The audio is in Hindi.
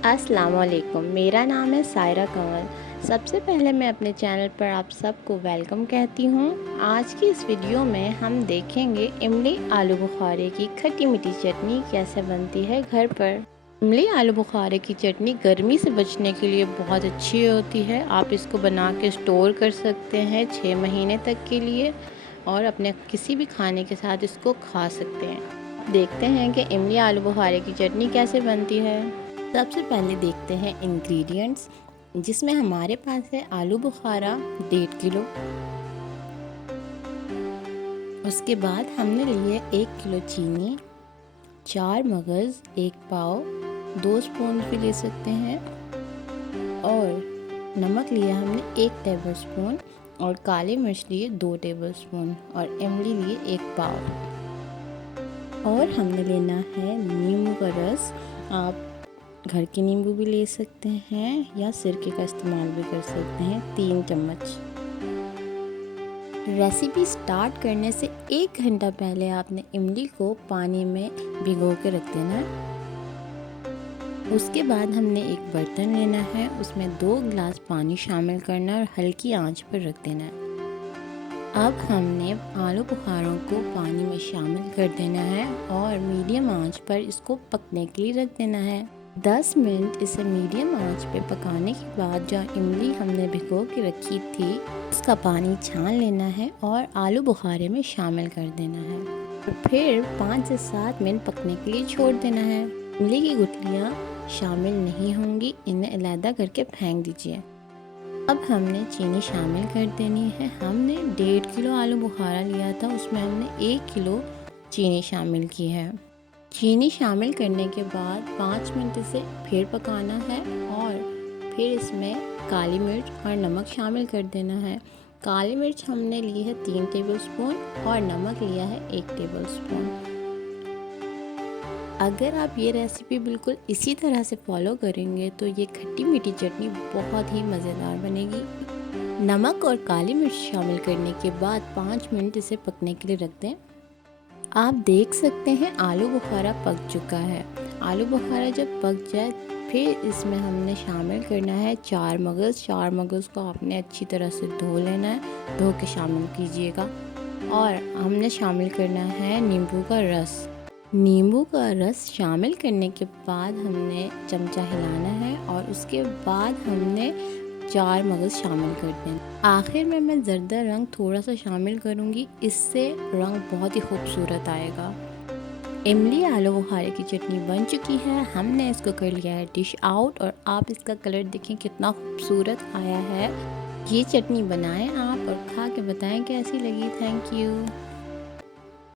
अस्सलाम वालेकुम। मेरा नाम है सायरा कंवल। सबसे पहले मैं अपने चैनल पर आप सबको वेलकम कहती हूँ। आज की इस वीडियो में हम देखेंगे इमली आलू बुखारे की खट्टी मीठी चटनी कैसे बनती है घर पर। इमली आलू बुखारे की चटनी गर्मी से बचने के लिए बहुत अच्छी होती है। आप इसको बना के स्टोर कर सकते हैं 6 महीने तक के लिए और अपने किसी भी खाने के साथ इसको खा सकते हैं। देखते हैं कि इमली आलू बुखारे की चटनी कैसे बनती है। सबसे पहले देखते हैं इंग्रेडिएंट्स, जिसमें हमारे पास है आलू बुखारा 1.5 किलो। उसके बाद हमने लिए 1 किलो चीनी, 4 मगज़ 1 पाव, 2 स्पून भी ले सकते हैं, और नमक लिया हमने 1 टेबल स्पून, और काली मिर्च लिए 2 टेबल स्पून, और इमली लिए 1 पाव। और हमने लेना है नींबू का रस। आप घर के नींबू भी ले सकते हैं या सिरके का इस्तेमाल भी कर सकते हैं, 3 चम्मच। रेसिपी स्टार्ट करने से 1 घंटा पहले आपने इमली को पानी में भिगो के रख देना है। उसके बाद हमने एक बर्तन लेना है, उसमें 2 गिलास पानी शामिल करना और हल्की आंच पर रख देना है। अब हमने आलू बुखारों को पानी में शामिल कर देना है और मीडियम आंच पर इसको पकने के लिए रख देना है। 10 मिनट इसे मीडियम आंच पे पकाने के बाद जो इमली हमने भिगो के रखी थी उसका पानी छान लेना है और आलू बुखारे में शामिल कर देना है और फिर 5 से 7 मिनट पकने के लिए छोड़ देना है। इमली की गुठलियाँ शामिल नहीं होंगी, इन्हें अलग करके फेंक दीजिए। अब हमने चीनी शामिल कर देनी है। हमने 1.5 किलो आलू बुखारा लिया था, उसमें हमने 1 किलो चीनी शामिल की है। चीनी शामिल करने के बाद 5 मिनट इसे फिर पकाना है और फिर इसमें काली मिर्च और नमक शामिल कर देना है। काली मिर्च हमने ली है 3 टेबलस्पून और नमक लिया है 1 टेबलस्पून। अगर आप ये रेसिपी बिल्कुल इसी तरह से फॉलो करेंगे तो ये खट्टी मीठी चटनी बहुत ही मज़ेदार बनेगी। नमक और काली मिर्च शामिल करने के बाद 5 मिनट इसे पकने के लिए रख दें। आप देख सकते हैं आलू बुखारा पक चुका है। आलू बुखारा जब पक जाए फिर इसमें हमने शामिल करना है 4 मगज़। 4 मगज़ को आपने अच्छी तरह से धो लेना है, धो के शामिल कीजिएगा। और हमने शामिल करना है नींबू का रस। नींबू का रस शामिल करने के बाद हमने चमचा हिलाना है और उसके बाद हमने 4 मगज़ शामिल कर दें। आखिर में मैं ज़रदा रंग थोड़ा सा शामिल करूँगी, इससे रंग बहुत ही खूबसूरत आएगा। इमली आलू बुखारे की चटनी बन चुकी है। हमने इसको कर लिया है डिश आउट और आप इसका कलर देखें कितना खूबसूरत आया है। ये चटनी बनाएं आप और खा के बताएं कैसी लगी। Thank you.